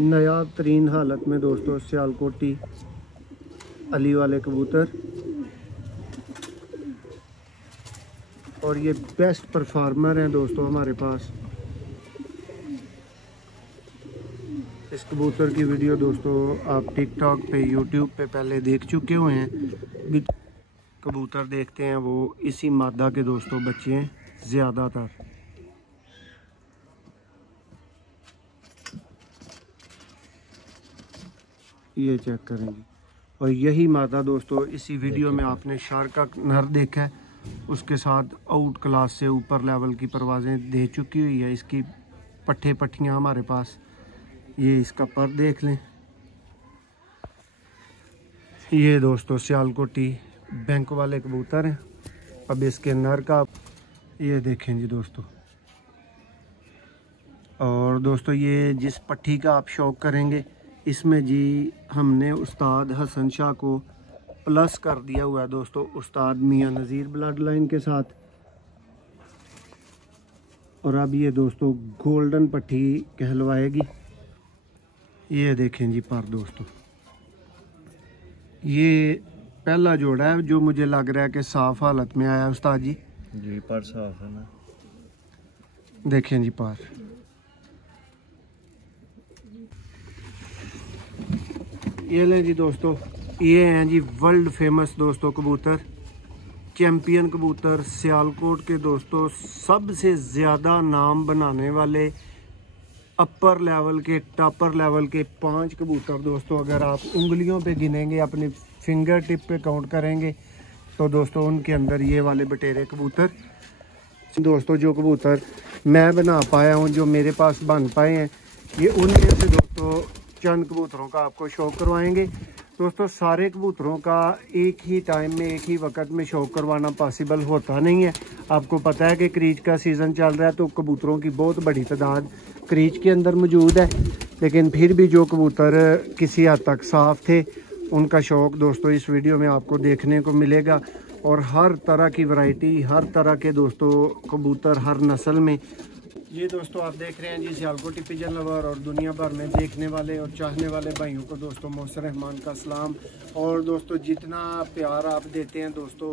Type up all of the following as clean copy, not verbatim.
नायाब तरीन हालत में दोस्तों सियालकोटी अली वाले कबूतर, और ये बेस्ट परफॉर्मर हैं दोस्तों हमारे पास। इस कबूतर की वीडियो दोस्तों आप टिकटॉक पे, यूट्यूब पे पहले देख चुके हुए हैं। भी कबूतर देखते हैं वो इसी मादा के दोस्तों बच्चे हैं ज़्यादातर। ये चेक करेंगे, और यही मादा दोस्तों इसी वीडियो में आपने शार्क का नर देखा है, उसके साथ आउट क्लास से ऊपर लेवल की परवाज़ें दे चुकी हुई है। इसकी पट्टियाँ हमारे पास, ये इसका पर देख लें। ये दोस्तों सियालकोटी बैंक वाले कबूतर हैं। अब इसके नर का ये देखें जी दोस्तों। और दोस्तों ये जिस पट्टी का आप शौक़ करेंगे, इसमें जी हमने उस्ताद हसन शाह को प्लस कर दिया हुआ है दोस्तों, उस्ताद मियां नज़ीर ब्लड लाइन के साथ। और अब ये दोस्तों गोल्डन पट्टी कहलवाएगी। ये देखें जी पर दोस्तों, ये पहला जोड़ा है जो मुझे लग रहा है कि साफ़ हालत में आया उस्ताद जी। जी पर साफ है ना, देखें जी पर। ये लें जी दोस्तों, ये हैं जी वर्ल्ड फेमस दोस्तों कबूतर, चैम्पियन कबूतर, सियालकोट के दोस्तों सबसे ज़्यादा नाम बनाने वाले अपर लेवल के, टॉपर लेवल के 5 कबूतर दोस्तों। अगर आप उंगलियों पे गिनेंगे, अपने फिंगर टिप पे काउंट करेंगे, तो दोस्तों उनके अंदर ये वाले बटेरे कबूतर दोस्तों, जो कबूतर मैं बना पाया हूँ, जो मेरे पास बन पाए हैं, ये उनमें से दोस्तों चंद कबूतरों का आपको शौक़ करवाएंगे दोस्तों। सारे कबूतरों का एक ही टाइम में, एक ही वक्त में शौक़ करवाना पॉसिबल होता नहीं है। आपको पता है कि क्रीच का सीज़न चल रहा है, तो कबूतरों की बहुत बड़ी तादाद क्रीच के अंदर मौजूद है। लेकिन फिर भी जो कबूतर किसी हद तक साफ़ थे, उनका शौक़ दोस्तों इस वीडियो में आपको देखने को मिलेगा। और हर तरह की वैरायटी, हर तरह के दोस्तों कबूतर, हर नस्ल में। ये दोस्तों आप देख रहे हैं जी सियालकोटी पिजन लवर, और दुनिया भर में देखने वाले और चाहने वाले भाइयों को दोस्तों मोहसिन रहमान का सलाम। और दोस्तों जितना प्यार आप देते हैं दोस्तों,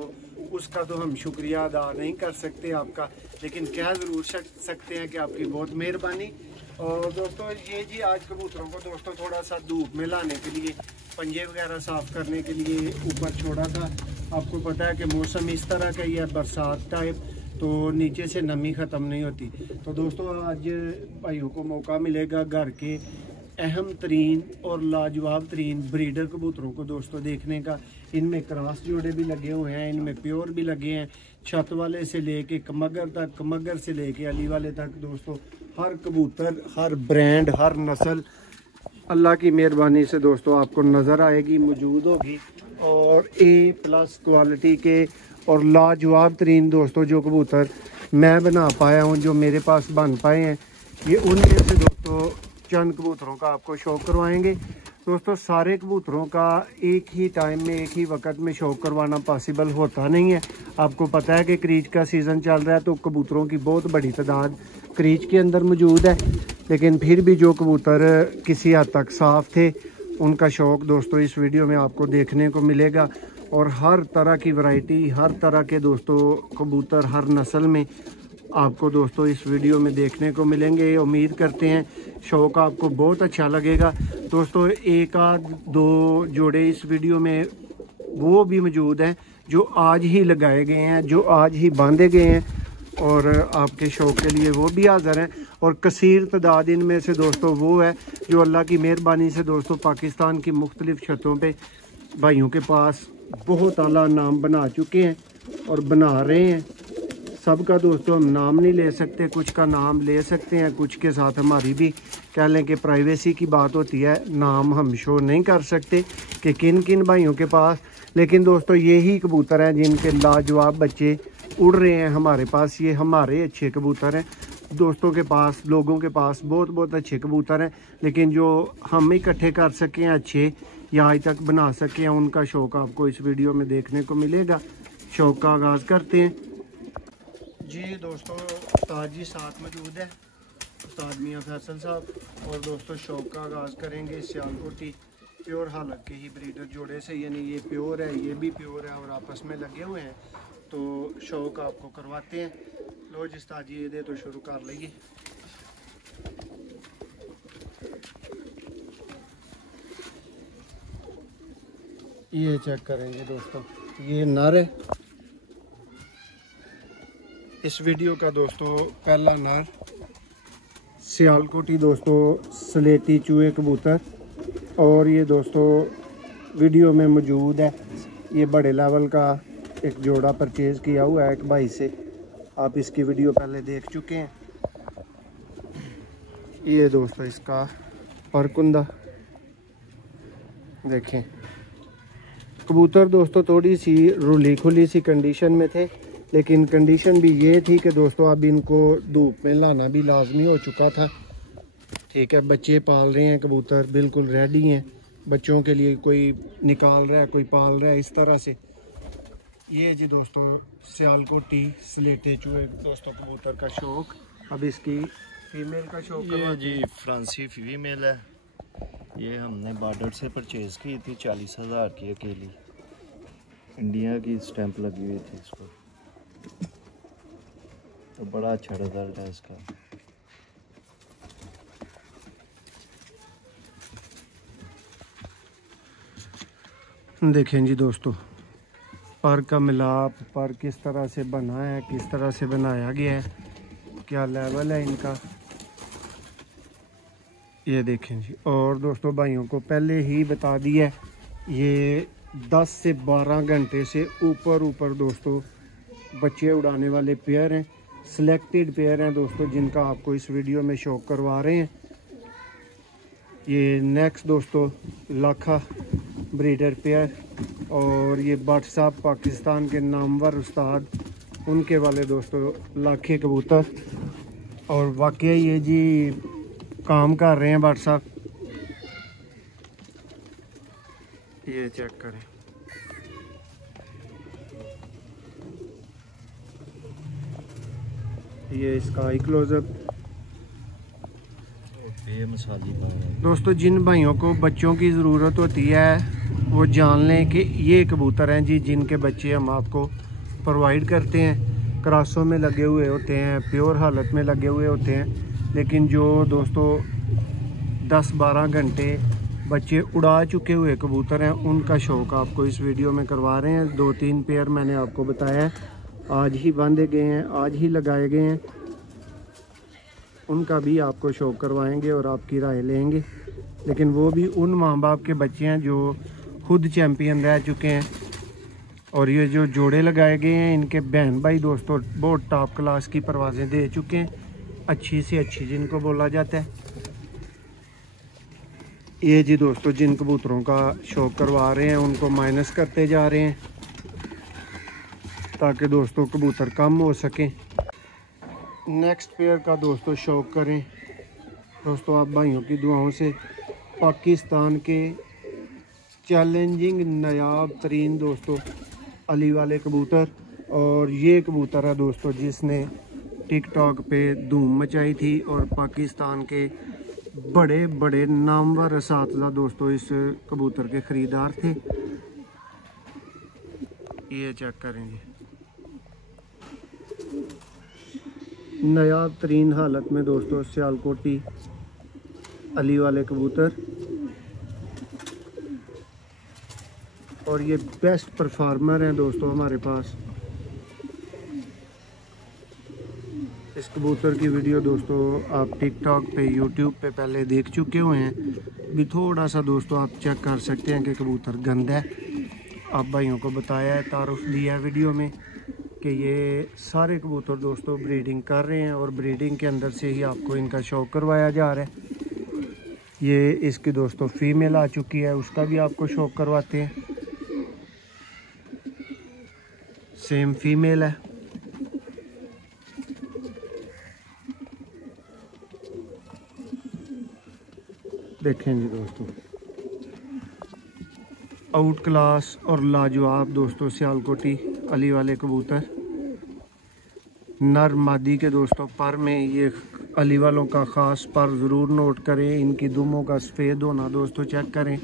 उसका तो हम शुक्रिया अदा नहीं कर सकते आपका, लेकिन कह ज़रूर सकते हैं कि आपकी बहुत मेहरबानी। और दोस्तों ये जी आज कबूतरों को दोस्तों थोड़ा सा धूप में लाने के लिए, पंजे वगैरह साफ़ करने के लिए ऊपर छोड़ा था। आपको पता है कि मौसम इस तरह का ही है, बरसात टाइप, तो नीचे से नमी ख़त्म नहीं होती। तो दोस्तों आज भाइयों को मौका मिलेगा घर के अहम तरीन और लाजवाब तरीन ब्रीडर कबूतरों को दोस्तों देखने का। इनमें क्रॉस जोड़े भी लगे हुए हैं, इनमें प्योर भी लगे हैं, छत वाले से लेके कमगर तक, कमगर से लेके अली वाले तक दोस्तों। हर कबूतर, हर ब्रांड, हर नस्ल अल्लाह की मेहरबानी से दोस्तों आपको नज़र आएगी, मौजूद होगी। और A+ क्वालिटी के और लाजवाब तरीन दोस्तों जो कबूतर मैं बना पाया हूँ, जो मेरे पास बन पाए हैं, ये उनमें से दोस्तों चंद कबूतरों का आपको शौक़ करवाएंगे दोस्तों। सारे कबूतरों का एक ही टाइम में, एक ही वक्त में शौक़ करवाना पॉसिबल होता नहीं है। आपको पता है कि क्रीच का सीज़न चल रहा है, तो कबूतरों की बहुत बड़ी तादाद क्रीच के अंदर मौजूद है। लेकिन फिर भी जो कबूतर किसी हद तक साफ़ थे, उनका शौक़ दोस्तों इस वीडियो में आपको देखने को मिलेगा। और हर तरह की वैरायटी, हर तरह के दोस्तों कबूतर, हर नस्ल में आपको दोस्तों इस वीडियो में देखने को मिलेंगे। उम्मीद करते हैं शौक़ आपको बहुत अच्छा लगेगा दोस्तों। एक आध दो जोड़े इस वीडियो में वो भी मौजूद हैं जो आज ही लगाए गए हैं, जो आज ही बांधे गए हैं, और आपके शौक़ के लिए वो भी हाज़िर हैं। और कसीर तादाद इनमें से दोस्तों वो है जो अल्लाह की मेहरबानी से दोस्तों पाकिस्तान की मुख्तलिफ़ छतों पे भाइयों के पास बहुत आला नाम बना चुके हैं और बना रहे हैं। सबका दोस्तों हम नाम नहीं ले सकते, कुछ का नाम ले सकते हैं, कुछ के साथ हमारी भी कह लें कि प्राइवेसी की बात होती है, नाम हम शो नहीं कर सकते कि किन किन भाइयों के पास। लेकिन दोस्तों यही कबूतर हैं जिनके लाजवाब बच्चे उड़ रहे हैं हमारे पास। ये हमारे अच्छे कबूतर हैं दोस्तों के पास, लोगों के पास बहुत बहुत अच्छे कबूतर हैं, लेकिन जो हम इकट्ठे कर सकें अच्छे या आज तक बना सकें, उनका शौक़ आपको इस वीडियो में देखने को मिलेगा। शौक़ का आगाज़ करते हैं जी दोस्तों। उस्ताद जी साथ मौजूद है। उस्ताद मियां फैसल साहब। और दोस्तों शौक का आगाज़ करेंगे सियालकोटी प्योर हालत के ही ब्रीडर जोड़े से, यानी ये प्योर है, ये भी प्योर है और आपस में लगे हुए हैं, तो शौक आपको करवाते हैं। लो जी उस्ताद जी, ये दे तो शुरू कर लीजिए। ये चेक करेंगे दोस्तों, ये नर है इस वीडियो का दोस्तों, पहला नर सियालकोटी दोस्तों स्लेटी चूहे कबूतर। और ये दोस्तों वीडियो में मौजूद है, ये बड़े लेवल का एक जोड़ा परचेज़ किया हुआ है एक भाई से, आप इसकी वीडियो पहले देख चुके हैं। ये दोस्तों इसका परकुंदा देखें। कबूतर दोस्तों थोड़ी सी रुली खुली सी कंडीशन में थे, लेकिन कंडीशन भी ये थी कि दोस्तों अब इनको धूप में लाना भी लाजमी हो चुका था। ठीक है, बच्चे पाल रहे हैं कबूतर, बिल्कुल रेडी हैं बच्चों के लिए, कोई निकाल रहा है कोई पाल रहा है, इस तरह से। ये जी दोस्तों सियालकोटी स्लेटे चूहे दोस्तों कबूतर का शौक। अब इसकी फीमेल का शौक ये जी फ्रांसी फीमेल है, ये हमने बॉर्डर से परचेज़ की थी 40,000 की अकेली, इंडिया की स्टैंप लगी हुई थी इसको, तो बड़ा अच्छा रिजल्ट है इसका। देखें जी दोस्तों, पर का मिलाप, पर किस तरह से बना है, किस तरह से बनाया गया है, क्या लेवल है इनका, ये देखें जी। और दोस्तों भाइयों को पहले ही बता दिया, ये 10 से 12 घंटे से ऊपर दोस्तों बच्चे उड़ाने वाले पेयर हैं, सिलेक्टेड पेयर हैं दोस्तों, जिनका आपको इस वीडियो में शौक करवा रहे हैं। ये नेक्स्ट दोस्तों लाखा ब्रीडर पेयर, और ये भट्ट साहब पाकिस्तान के नामवर उस्ताद, उनके वाले दोस्तों लाखे कबूतर। और वाकई ये जी काम कर रहे हैं भट्ट साहब, ये चेक करें। ये इसका आई क्लोजअप मसाली दोस्तों। जिन भाइयों को बच्चों की ज़रूरत होती है वो जान लें कि ये कबूतर हैं जी, जिनके बच्चे हम आपको प्रोवाइड करते हैं। क्रॉसों में लगे हुए होते हैं, प्योर हालत में लगे हुए होते हैं, लेकिन जो दोस्तों 10-12 घंटे बच्चे उड़ा चुके हुए कबूतर हैं, उनका शौक आपको इस वीडियो में करवा रहे हैं। 2-3 पेयर मैंने आपको बताया है, आज ही बांधे गए हैं, आज ही लगाए गए हैं, उनका भी आपको शौक करवाएंगे और आपकी राय लेंगे। लेकिन वो भी उन माँ बाप के बच्चे हैं जो खुद चैम्पियन रह चुके हैं। और ये जो जोड़े लगाए गए हैं, इनके बहन भाई दोस्तों बहुत टॉप क्लास की परवाज़ें दे चुके हैं, अच्छी से अच्छी जिनको बोला जाता है। ये जी दोस्तों जिन कबूतरों का शौक करवा रहे हैं, उनको माइनस करते जा रहे हैं ताकि दोस्तों कबूतर कम हो सकें। नेक्स्ट पेयर का दोस्तों शौक करें दोस्तों, आप भाइयों की दुआओं से पाकिस्तान के चैलेंजिंग नायाब तरीन दोस्तों अली वाले कबूतर। और ये कबूतर है दोस्तों जिसने टिकटॉक पे धूम मचाई थी, और पाकिस्तान के बड़े बड़े नामवर असातिज़ा दोस्तों इस कबूतर के ख़रीदार थे। ये चेक करें जी, नायाब तरीन हालत में दोस्तों सियालकोटी अली वाले कबूतर। और ये बेस्ट परफॉर्मर हैं दोस्तों हमारे पास। इस कबूतर की वीडियो दोस्तों आप टिकटॉक पे, यूट्यूब पे पहले देख चुके हुए हैं। भी थोड़ा सा दोस्तों आप चेक कर सकते हैं कि कबूतर गंदा है। आप भाइयों को बताया है, तारुफ दिया है वीडियो में कि ये सारे कबूतर दोस्तों ब्रीडिंग कर रहे हैं, और ब्रीडिंग के अंदर से ही आपको इनका शौक करवाया जा रहा है। ये इसकी दोस्तों फीमेल आ चुकी है, उसका भी आपको शौक करवाते हैं। सेम फीमेल है। देखें जी दोस्तों, आउट क्लास और लाजवाब दोस्तों सियालकोटी अली वाले कबूतर। नर मादी के दोस्तों पर में ये अली वालों का ख़ास पर ज़रूर नोट करें। इनकी दुमों का सफ़ेद होना दोस्तों चेक करें,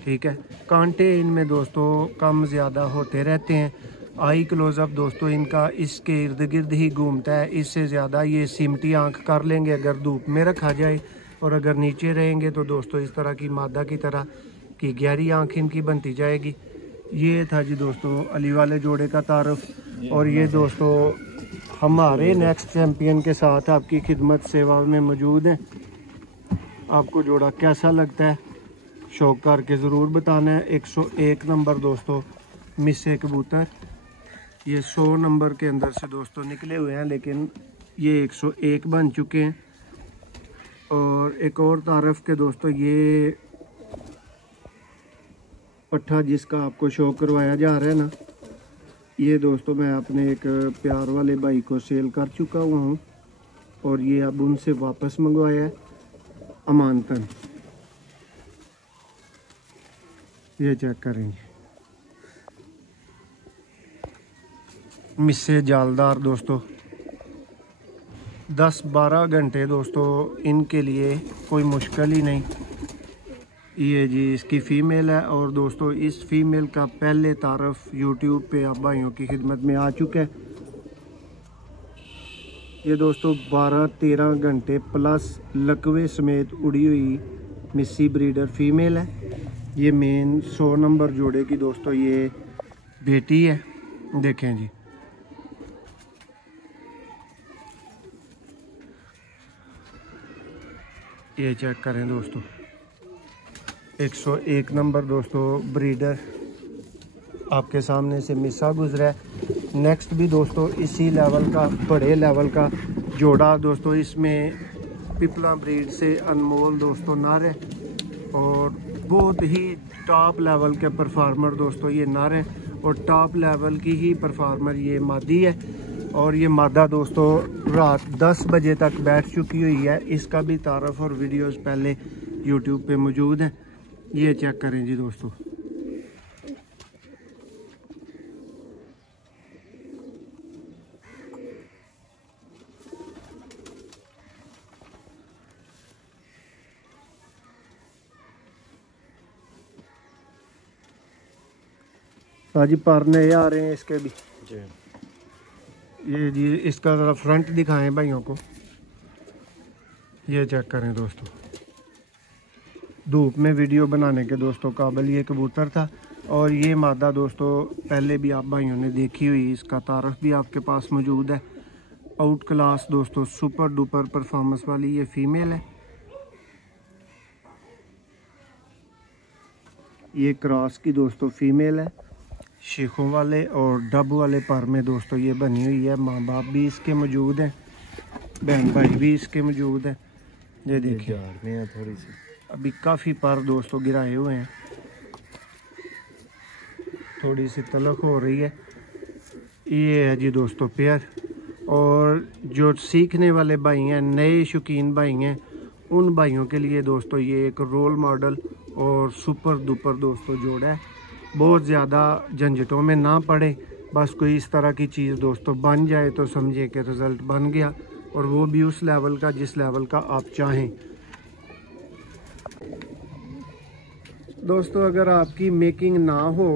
ठीक है। कांटे इनमें दोस्तों कम ज़्यादा होते रहते हैं। आई क्लोज़अप दोस्तों इनका इसके इर्द गिर्द ही घूमता है, इससे ज़्यादा ये सिमटी आंख कर लेंगे अगर धूप में रखा जाए, और अगर नीचे रहेंगे तो दोस्तों इस तरह की मादा की तरह की गहरी आंख इनकी बनती जाएगी। ये था जी दोस्तों अली वाले जोड़े का तारुफ। और ये दोस्तों हमारे नेक्स्ट चैम्पियन के साथ आपकी खिदमत सेवा में मौजूद हैं। आपको जोड़ा कैसा लगता है शौक करके ज़रूर बताना है। 101 नंबर दोस्तों मिस्से कबूतर, ये 100 नंबर के अंदर से दोस्तों निकले हुए हैं, लेकिन ये 101 बन चुके हैं। और एक और तारफ़ के दोस्तों ये पट्ठा जिसका आपको शौक करवाया जा रहा है ना, ये दोस्तों मैं अपने एक प्यार वाले भाई को सेल कर चुका हुआ हूँ, और ये अब उनसे वापस मंगवाया है अमानतन। ये चेक करेंगे, मिस्से जालदार दोस्तों 10-12 घंटे दोस्तों इनके लिए कोई मुश्किल ही नहीं। ये जी इसकी फ़ीमेल है, और दोस्तों इस फीमेल का पहले तारफ़ यूट्यूब पे आप भाइयों की खिदमत में आ चुका है। ये दोस्तों 12-13 घंटे प्लस लकवे समेत उड़ी हुई मिस्सी ब्रीडर फीमेल है। ये मेन 100 नंबर जोड़े की दोस्तों ये बेटी है, देखें जी। ये चेक करें दोस्तों, 101 नंबर दोस्तों ब्रीडर आपके सामने से मिस्सा गुजरा है। नेक्स्ट भी दोस्तों इसी लेवल का बड़े लेवल का जोड़ा दोस्तों, इसमें पिपला ब्रीड से अनमोल दोस्तों नर है, और बहुत ही टॉप लेवल के परफार्मर दोस्तों ये नर है, और टॉप लेवल की ही परफार्मर ये मादी है। और ये मादा दोस्तों रात 10 बजे तक बैठ चुकी हुई है। इसका भी तारफ़ और वीडियोस पहले यूट्यूब पे मौजूद हैं, ये चेक करें जी दोस्तों। जी पर नए आ रहे हैं इसके भी जी। ये जी इसका ज़रा फ्रंट दिखाएं भाइयों को, ये चेक करें दोस्तों। धूप में वीडियो बनाने के दोस्तों काबिल ये कबूतर था, और ये मादा दोस्तों पहले भी आप भाइयों ने देखी हुई, इसका तारफ़ भी आपके पास मौजूद है। आउट क्लास दोस्तों सुपर डुपर परफॉर्मेंस वाली ये फीमेल है। ये क्रॉस की दोस्तों फीमेल है, शेखों वाले और डब वाले पर में दोस्तों ये बनी हुई है। माँ बाप भी इसके मौजूद हैं, बहन भाई भी इसके मौजूद हैं। ये देखिए में थोड़ी सी अभी काफ़ी पर दोस्तों गिराए हुए हैं, थोड़ी सी तलक हो रही है। ये है जी दोस्तों पेयर। और जो सीखने वाले भाई हैं, नए शौकीन भाई हैं, उन भाइयों के लिए दोस्तों ये एक रोल मॉडल और सुपर डुपर दोस्तों जोड़ा है। बहुत ज़्यादा झंझटों में ना पड़े, बस कोई इस तरह की चीज़ दोस्तों बन जाए तो समझे कि रिज़ल्ट बन गया, और वो भी उस लेवल का जिस लेवल का आप चाहें। दोस्तों अगर आपकी मेकिंग ना हो,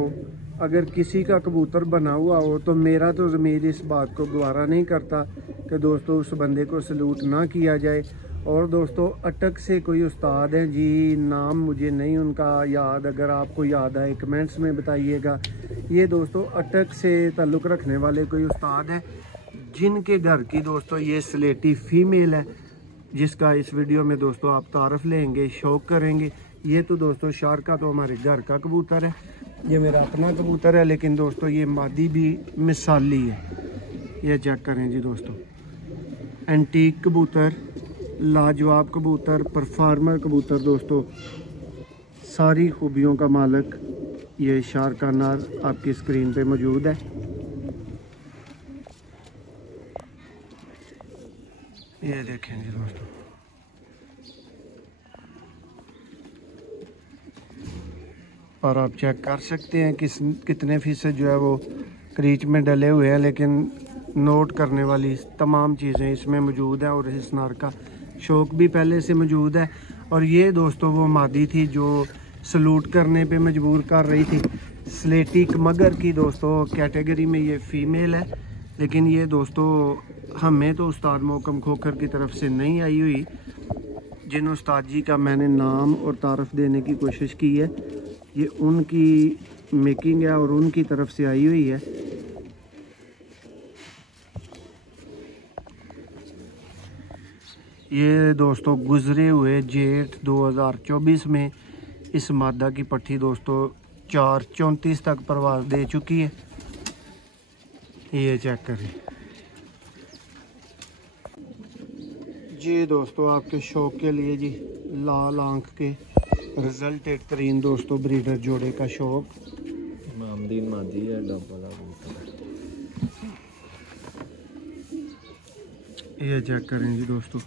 अगर किसी का कबूतर बना हुआ हो, तो मेरा तो ज़मीर इस बात को गवारा नहीं करता कि दोस्तों उस बंदे को सलूट ना किया जाए। और दोस्तों अटक से कोई उस्ताद हैं जी, नाम मुझे नहीं उनका याद, अगर आपको याद आए कमेंट्स में बताइएगा। ये दोस्तों अटक से ताल्लुक़ रखने वाले कोई उस्ताद हैं, जिनके घर की दोस्तों ये स्लेटी फीमेल है, जिसका इस वीडियो में दोस्तों आप तारफ़ लेंगे, शौक़ करेंगे। ये तो दोस्तों शारका तो हमारे घर का कबूतर है, ये मेरा अपना कबूतर है, लेकिन दोस्तों ये मादी भी मिसाली है। ये चेक करें जी दोस्तों, एंटीक कबूतर, लाजवाब कबूतर, परफार्मर कबूतर दोस्तों, सारी खूबियों का मालिक ये शारका नर आपकी स्क्रीन पे मौजूद है। ये देखें जी दोस्तों, और आप चेक कर सकते हैं कितने फीसद जो है वो क्रीच में डले हुए हैं, लेकिन नोट करने वाली तमाम चीज़ें इसमें मौजूद हैं और इस नर का शौक भी पहले से मौजूद है। और ये दोस्तों वो मादी थी जो सलूट करने पे मजबूर कर रही थी। स्लेटी मगर की दोस्तों कैटेगरी में ये फ़ीमेल है, लेकिन ये दोस्तों हमें तो उस्ताद मोहकम खोखर की तरफ से नहीं आई हुई। जिन उस्ताद जी का मैंने नाम और तारफ़ देने की कोशिश की है, ये उनकी मेकिंग है और उनकी तरफ से आई हुई है। ये दोस्तों गुज़रे हुए जेठ 2024 में इस मादा की पट्टी दोस्तों 4:34 तक परवाज़ दे चुकी है। ये चेक करें जी दोस्तों, आपके शौक के लिए जी लाल आंख के रिजल्टेड तरीन दोस्तों ब्रीडर जोड़े का शौक। इमामदीन मादी है, डबल ये चेक करें जी दोस्तों।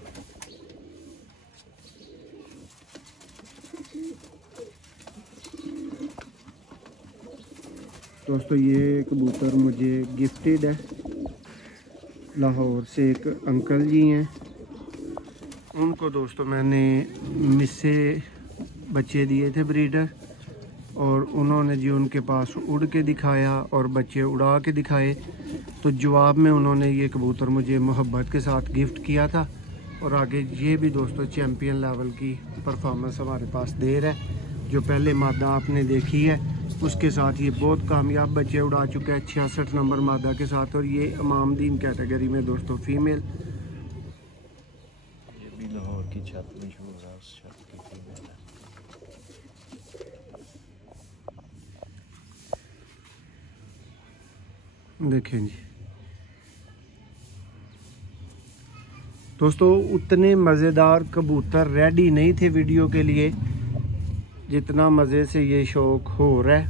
दोस्तों ये कबूतर मुझे गिफ्टेड है, लाहौर से एक अंकल जी हैं। उनको दोस्तों मैंने मिस्से बच्चे दिए थे ब्रीडर, और उन्होंने जी उनके पास उड़ के दिखाया और बच्चे उड़ा के दिखाए, तो जवाब में उन्होंने ये कबूतर मुझे मोहब्बत के साथ गिफ्ट किया था। और आगे ये भी दोस्तों चैम्पियन लेवल की परफॉर्मेंस हमारे पास दे रहा है। जो पहले मादा आपने देखी है उसके साथ ये बहुत कामयाब बच्चे उड़ा चुका है 66 नंबर मादा के साथ, और ये इमामदीन कैटेगरी में दोस्तों फ़ीमेल। ये भी लाहौर की छत मशहूर है, उस छत की फीमेल है। देखें जी दोस्तों, उतने मज़ेदार कबूतर रेडी नहीं थे वीडियो के लिए जितना मज़े से ये शौक हो रहा है।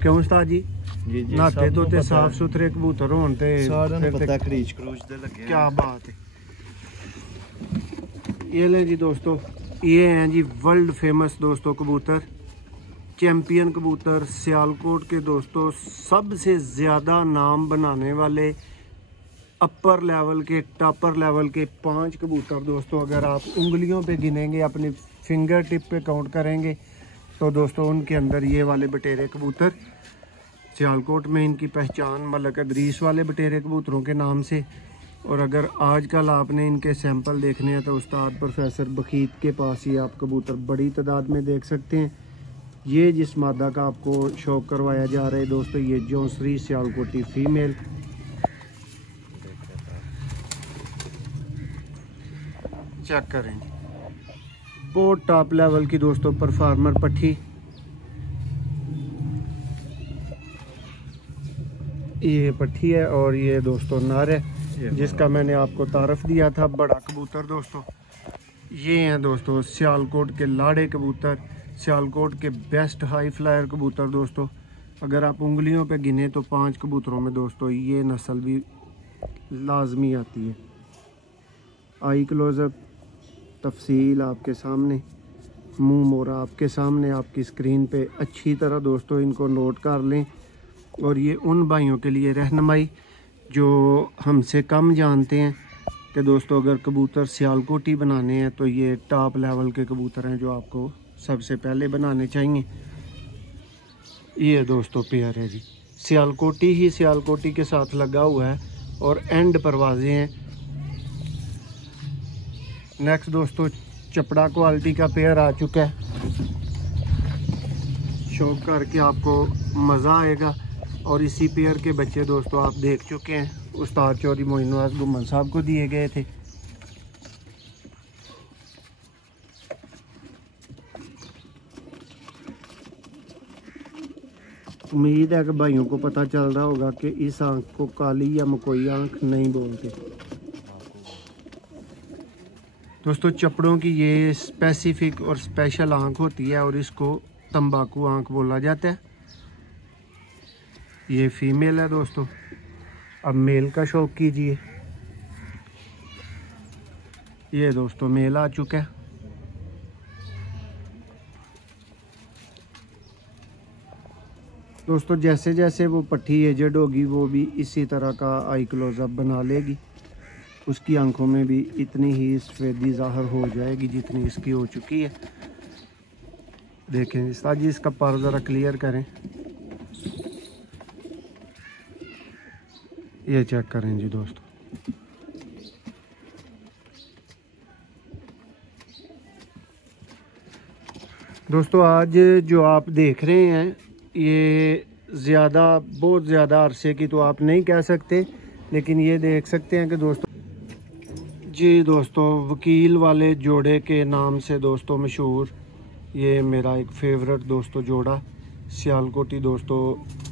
क्यों उस्ताद जी? नहाते धोते साफ सुथरे कबूतर होते क्या बात है। ये लें जी दोस्तों, ये हैं जी वर्ल्ड फेमस दोस्तों कबूतर, चैम्पियन कबूतर सियालकोट के दोस्तों सबसे ज़्यादा नाम बनाने वाले अपर लेवल के टॉपर लेवल के 5 कबूतर दोस्तों। अगर आप उंगलियों पे गिनेंगे, अपनी फिंगर टिप पे काउंट करेंगे, तो दोस्तों उनके अंदर ये वाले बटेरे कबूतर, सियालकोट में इनकी पहचान मलक अदरीस वाले बटेरे कबूतरों के नाम से। और अगर आजकल आपने इनके सैंपल देखने हैं तो उस्ताद प्रोफेसर बखीत के पास ही आप कबूतर बड़ी तादाद में देख सकते हैं। ये जिस मादा का आपको शौक करवाया जा रहा है दोस्तों, ये जौंसरी सियालकोटी फीमेल। चेक करें, बहुत टॉप लेवल की दोस्तों परफॉर्मर पट्टी। ये पट्टी है और ये दोस्तों नर है जिसका मैंने आपको तारफ़ दिया था। बड़ा कबूतर दोस्तों ये हैं दोस्तों सियालकोट के लाड़े कबूतर, सियालकोट के बेस्ट हाई फ्लायर कबूतर दोस्तों। अगर आप उंगलियों पे गिने तो 5 कबूतरों में दोस्तों ये नस्ल भी लाजमी आती है। आई क्लोजअप तफसील आपके सामने, मुंह मोरा आपके सामने, आपकी स्क्रीन पे अच्छी तरह दोस्तों इनको नोट कर लें। और ये उन भाइयों के लिए रहनुमाई जो हमसे कम जानते हैं कि दोस्तों अगर कबूतर सियालकोटी बनाने हैं तो ये टॉप लेवल के कबूतर हैं जो आपको सबसे पहले बनाने चाहिए। ये दोस्तों पेयर है जी, सियालकोटी ही सियालकोटी के साथ लगा हुआ है और एंड परवाज़ें हैं। नेक्स्ट दोस्तों चपड़ा क्वालिटी का पेयर आ चुका है, शौक करके आपको मज़ा आएगा। और इसी पेयर के बच्चे दोस्तों आप देख चुके हैं, उस्ताद चौधरी मोइनुस गुम्मन साहब को दिए गए थे। उम्मीद है कि भाइयों को पता चल रहा होगा कि इस आंख को काली या मकोई आंख नहीं बोलते दोस्तों। चपड़ों की ये स्पेसिफिक और स्पेशल आंख होती है और इसको तंबाकू आंख बोला जाता है। ये फीमेल है दोस्तों। अब मेल का शौक कीजिए। ये दोस्तों मेल आ चुका है। दोस्तों जैसे जैसे वो पट्टी एजड होगी वो भी इसी तरह का आई क्लोजअप बना लेगी, उसकी आंखों में भी इतनी ही सफ़ेदी ज़ाहिर हो जाएगी जितनी इसकी हो चुकी है। देखें उस्ताद जी, इसका पर ज़रा क्लियर करें, ये चेक करें जी दोस्तों। दोस्तों आज जो आप देख रहे हैं ये बहुत ज़्यादा अरसे की तो आप नहीं कह सकते, लेकिन ये देख सकते हैं कि दोस्तों जी दोस्तों वकील वाले जोड़े के नाम से दोस्तों मशहूर ये मेरा एक फेवरेट दोस्तों जोड़ा सियालकोटी दोस्तों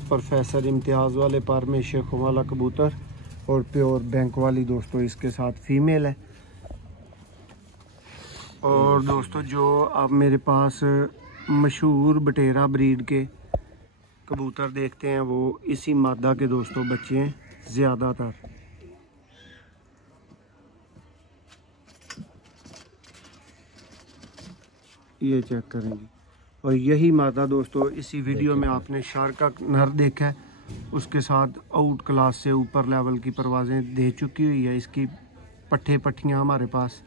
प्रोफेसर इम्तियाज़ वाले पर में शेखों वाला कबूतर और प्योर बैंक वाली दोस्तों इसके साथ फीमेल है। और दोस्तों जो आप मेरे पास मशहूर बटेरा ब्रीड के कबूतर देखते हैं वो इसी मादा के दोस्तों बच्चे हैं ज़्यादातर। ये चेक करेंगे, और यही मादा दोस्तों इसी वीडियो में आपने शार्क का नर देखा है, उसके साथ आउट क्लास से ऊपर लेवल की परवाज़ें दे चुकी हुई है। इसकी पट्टियाँ हमारे पास,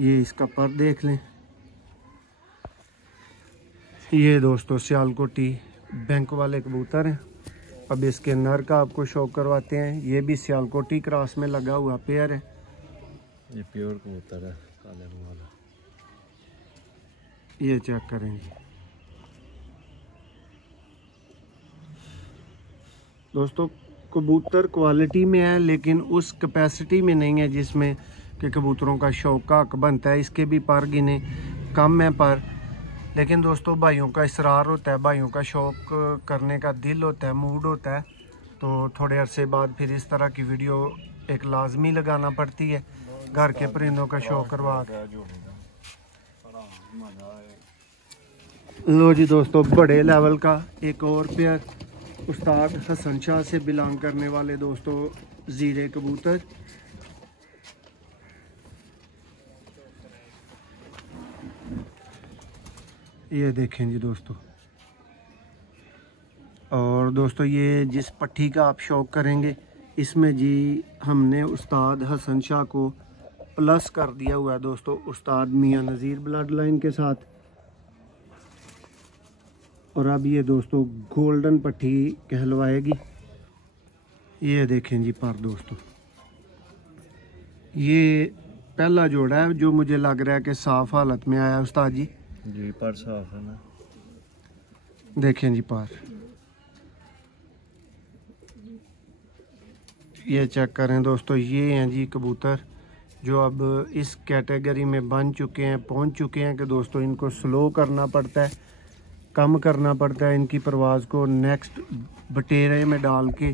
ये इसका पर देख लें। ये दोस्तों सियालकोटी बैंक वाले कबूतर हैं। अब इसके नर का आपको शौक करवाते हैं। ये भी सियालकोटी क्रॉस में लगा हुआ पेयर है। ये प्योर कबूतर है काले रंग वाला, ये चेक करेंगे दोस्तों। कबूतर क्वालिटी में है लेकिन उस कैपेसिटी में नहीं है जिसमें कि कबूतरों का शौक का हक बनता है। इसके भी पर गिने कम है पर, लेकिन दोस्तों भाइयों का इसरार होता है, भाइयों का शौक करने का दिल होता है, मूड होता है, तो थोड़े अरसे बाद फिर इस तरह की वीडियो एक लाजमी लगाना पड़ती है घर के परिंदों का शौक करवा। लो जी दोस्तों बड़े लेवल का एक और पेयर उस्ताद हसन शाह से बिलोंग करने वाले दोस्तों ज़ीरे कबूतर। ये देखें जी दोस्तों। और दोस्तों ये जिस पट्टी का आप शौक करेंगे इसमें जी हमने उस्ताद हसन शाह को प्लस कर दिया हुआ है दोस्तों उस्ताद मियां नज़ीर ब्लड लाइन के साथ। और अब ये दोस्तों गोल्डन पट्टी कहलवाएगी। ये देखें जी पर दोस्तों, ये पहला जोड़ा है जो मुझे लग रहा है कि साफ़ हालत में आया उस्ताद जी। जी पर साफ है ना, देखें जी पर, ये चेक करें दोस्तों। ये हैं जी कबूतर जो अब इस कैटेगरी में बन चुके हैं, पहुंच चुके हैं कि दोस्तों इनको स्लो करना पड़ता है, कम करना पड़ता है, इनकी परवाज़ को नेक्स्ट बटेरे में डाल के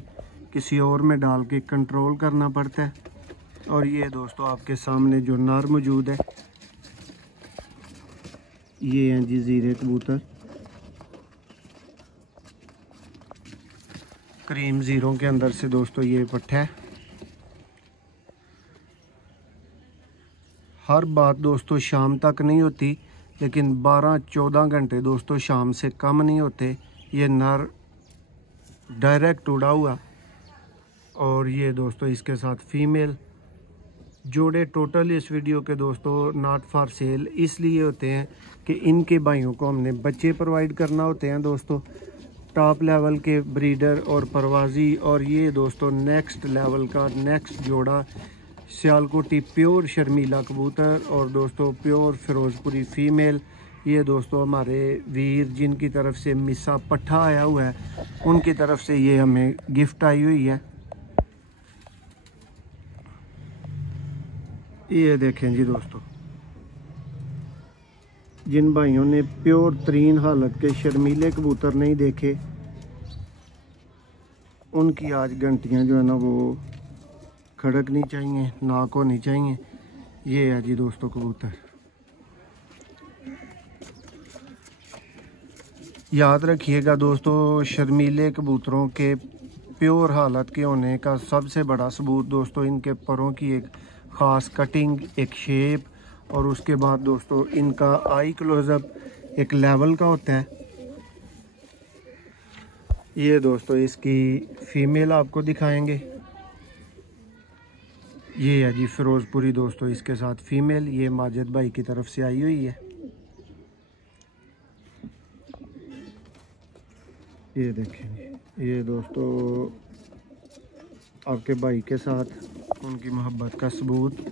किसी और में डाल के कंट्रोल करना पड़ता है। और ये दोस्तों आपके सामने जो नर मौजूद है ये हैं जी ज़ीरे कबूतर, क्रीम ज़ीरों के अंदर से दोस्तों ये पट्टा है। हर बात दोस्तों शाम तक नहीं होती, लेकिन 12-14 घंटे दोस्तों शाम से कम नहीं होते। ये नर डायरेक्ट उड़ा हुआ, और ये दोस्तों इसके साथ फीमेल जोड़े टोटल इस वीडियो के दोस्तों नॉट फॉर सेल इसलिए होते हैं कि इनके भाइयों को हमने बच्चे प्रोवाइड करना होते हैं दोस्तों, टॉप लेवल के ब्रीडर और परवाजी। और ये दोस्तों नेक्स्ट लेवल का नेक्स्ट जोड़ा सियालकोटी प्योर शर्मीला कबूतर और दोस्तों प्योर फिरोजपुरी फीमेल। ये दोस्तों हमारे वीर जिनकी तरफ से मिसा पट्ठा आया हुआ है उनकी तरफ से ये हमें गिफ्ट आई हुई है। ये देखें जी दोस्तों, जिन भाइयों ने प्योर तरीन हालत के शर्मीले कबूतर नहीं देखे उनकी आज घंटियां जो है ना वो खड़कनी चाहिए, नाक होनी चाहिए। ये है जी दोस्तों कबूतर। याद रखिएगा दोस्तों शर्मीले कबूतरों के प्योर हालत के होने का सबसे बड़ा सबूत दोस्तों इनके परों की एक ख़ास कटिंग, एक शेप, और उसके बाद दोस्तों इनका आई क्लोजअप एक लेवल का होता है। ये दोस्तों इसकी फीमेल आपको दिखाएंगे। ये है जी फिरोजपुरी दोस्तों, इसके साथ फीमेल, ये माजिद भाई की तरफ से आई हुई है। ये देखें, ये दोस्तों आपके भाई के साथ उनकी मोहब्बत का सबूत।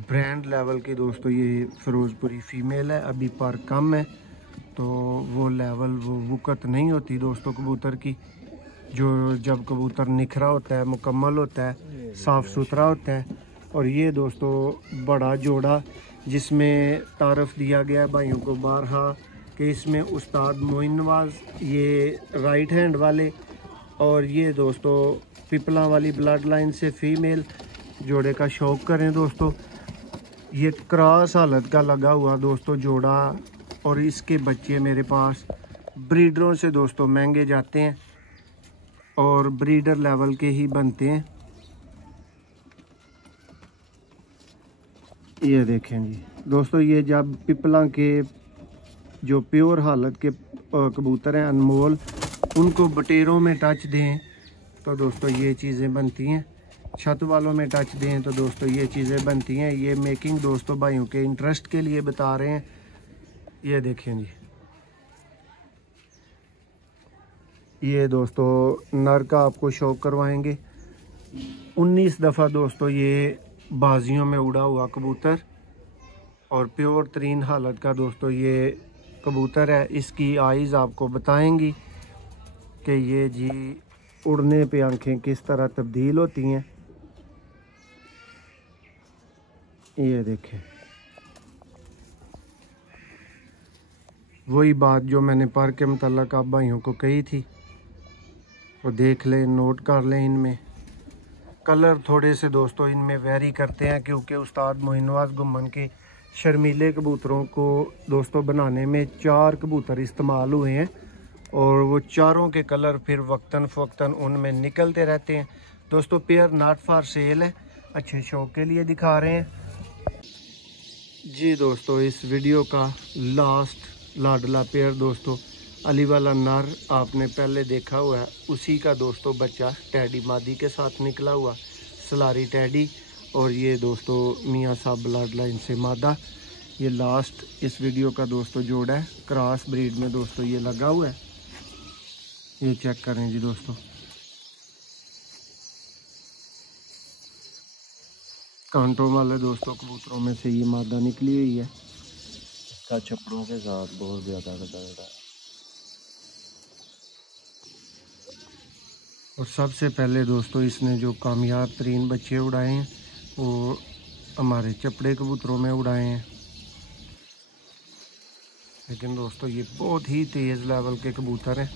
ब्रांड लेवल की दोस्तों ये फिरोजपुरी फीमेल है। अभी पर कम है तो वो लेवल वो वुकत नहीं होती दोस्तों कबूतर की। जो जब कबूतर निखरा होता है, मुकम्मल होता है, साफ़ सुथरा होता है। और ये दोस्तों बड़ा जोड़ा जिसमें तारफ़ दिया गया है भाइयों को बारहा कि इसमें उस्ताद मोइन नवाज ये राइट हैंड वाले, और ये दोस्तों पिपला वाली ब्लड लाइन से फीमेल जोड़े का शौक़ करें दोस्तों। ये क्रॉस हालत का लगा हुआ दोस्तों जोड़ा, और इसके बच्चे मेरे पास ब्रीडरों से दोस्तों महंगे जाते हैं और ब्रीडर लेवल के ही बनते हैं। ये देखें जी दोस्तों, ये जब पिपला के जो प्योर हालत के कबूतर हैं अनमोल, उनको बटेरों में टच दें तो दोस्तों ये चीज़ें बनती हैं। छत वालों में टच दें तो दोस्तों ये चीज़ें बनती हैं। ये मेकिंग दोस्तों भाइयों के इंटरेस्ट के लिए बता रहे हैं। ये देखें जी, ये दोस्तों नर का आपको शौक करवाएंगे। 19 दफ़ा दोस्तों ये बाजियों में उड़ा हुआ कबूतर, और प्योर तरीन हालत का दोस्तों ये कबूतर है। इसकी आइज़ आपको बताएंगी कि ये जी उड़ने पे आंखें किस तरह तब्दील होती हैं। ये देखें, वही बात जो मैंने पर के मतलब आप भाइयों को कही थी वो देख लें, नोट कर लें। इनमें कलर थोड़े से दोस्तों इनमें वेरी करते हैं, क्योंकि उस्ताद मोइन नवाज गुम्मन के शर्मीले कबूतरों को दोस्तों बनाने में 4 कबूतर इस्तेमाल हुए हैं, और वो चारों के कलर फिर वक्तन फ़वक्तन उनमें निकलते रहते हैं दोस्तों। पेयर नॉट फॉर सेल है, अच्छे शौक के लिए दिखा रहे हैं जी दोस्तों। इस वीडियो का लास्ट लाडला पेयर दोस्तों अली वाला नर आपने पहले देखा हुआ है, उसी का दोस्तों बच्चा टैडी मादी के साथ निकला हुआ, सलारी टैडी। और ये दोस्तों मियाँ साहब ब्लड लाइन से मादा। ये लास्ट इस वीडियो का दोस्तों जोड़ा है, क्रॉस ब्रीड में दोस्तों ये लगा हुआ है। ये चेक करें जी दोस्तों, कांटों वाले दोस्तों कबूतरों में से ये मादा निकली हुई है, छपड़ों के साथ बहुत ज़्यादा लगा। और सबसे पहले दोस्तों इसने जो कामयाब तरीन बच्चे उड़ाए हैं वो हमारे चपड़े कबूतरों में उड़ाए हैं। लेकिन दोस्तों ये बहुत ही तेज़ लेवल के कबूतर हैं,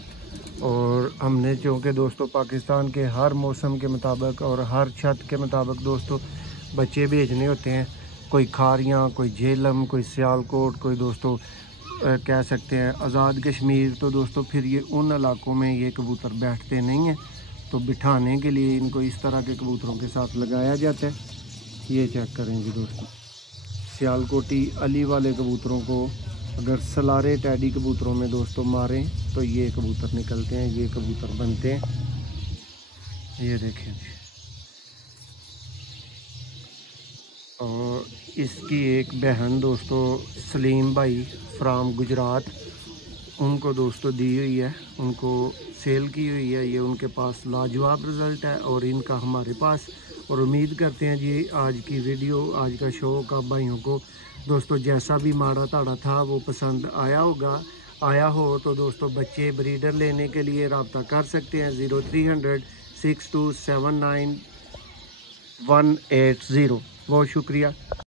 और हमने चूँकि दोस्तों पाकिस्तान के हर मौसम के मुताबिक और हर छत के मुताबिक दोस्तों बच्चे भेजने होते हैं। कोई खारियाँ, कोई झेलम, कोई सियालकोट, कोई दोस्तों कह सकते हैं आज़ाद कश्मीर। तो दोस्तों फिर ये उन इलाकों में ये कबूतर बैठते नहीं हैं, तो बिठाने के लिए इनको इस तरह के कबूतरों के साथ लगाया जाता है। ये चेक करें जी दोस्तों, सियालकोटी अली वाले कबूतरों को अगर सलारे टैडी कबूतरों में दोस्तों मारें तो ये कबूतर निकलते हैं, ये कबूतर बनते हैं। ये देखें जी, और इसकी एक बहन दोस्तों सलीम भाई फ्राम गुजरात, उनको दोस्तों दी हुई है, उनको सेल की हुई है। ये उनके पास लाजवाब रिज़ल्ट है और इनका हमारे पास। और उम्मीद करते हैं जी आज की वीडियो, आज का शो का भाइयों को दोस्तों जैसा भी माड़ा ताड़ा था वो पसंद आया होगा। आया हो तो दोस्तों बच्चे ब्रीडर लेने के लिए रब्ता कर सकते हैं 0300 6279 180। बहुत शुक्रिया।